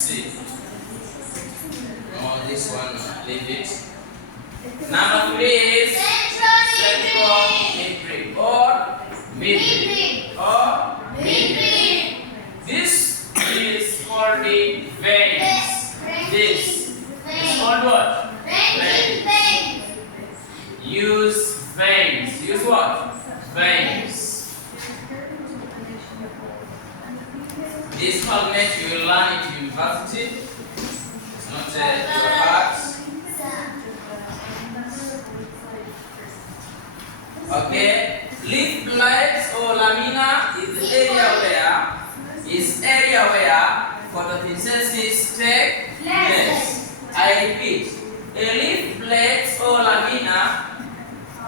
See. Oh, this one, leave it. Number 3 is central midrib or midrib or midrib. This is called the veins. This is called what? Veins. Use veins. Use what? Veins. This magnet you will learn it in university. It's not your part. Okay. Leaf blades or lamina is area where photosynthesis takes place. I repeat. A leaf blades or lamina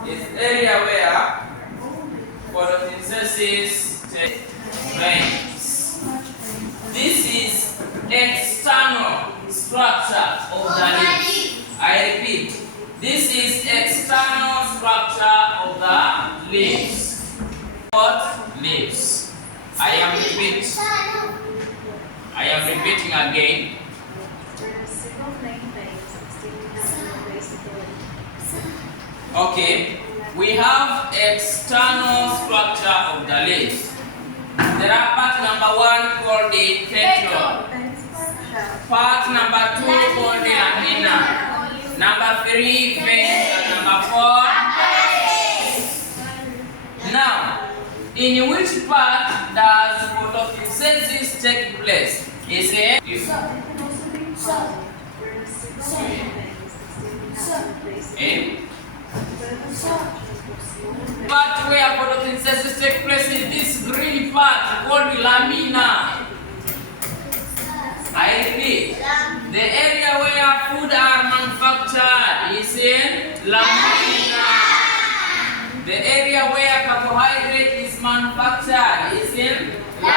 is area where photosynthesis takes place. This is external structure of the leaves. I repeat, this is external structure of the leaves. What leaves? I am repeating again. Okay, we have external structure of the leaves. There are part number 1 called the petal, part number 2 called the lamina, number 3 veins, and number 4. Now, in which part does photosynthesis take place? Is it in part where photosynthesis takes place is this green part called the lamina. I repeat, the area where food are manufactured is in lamina. The area where carbohydrate is manufactured is in lamina.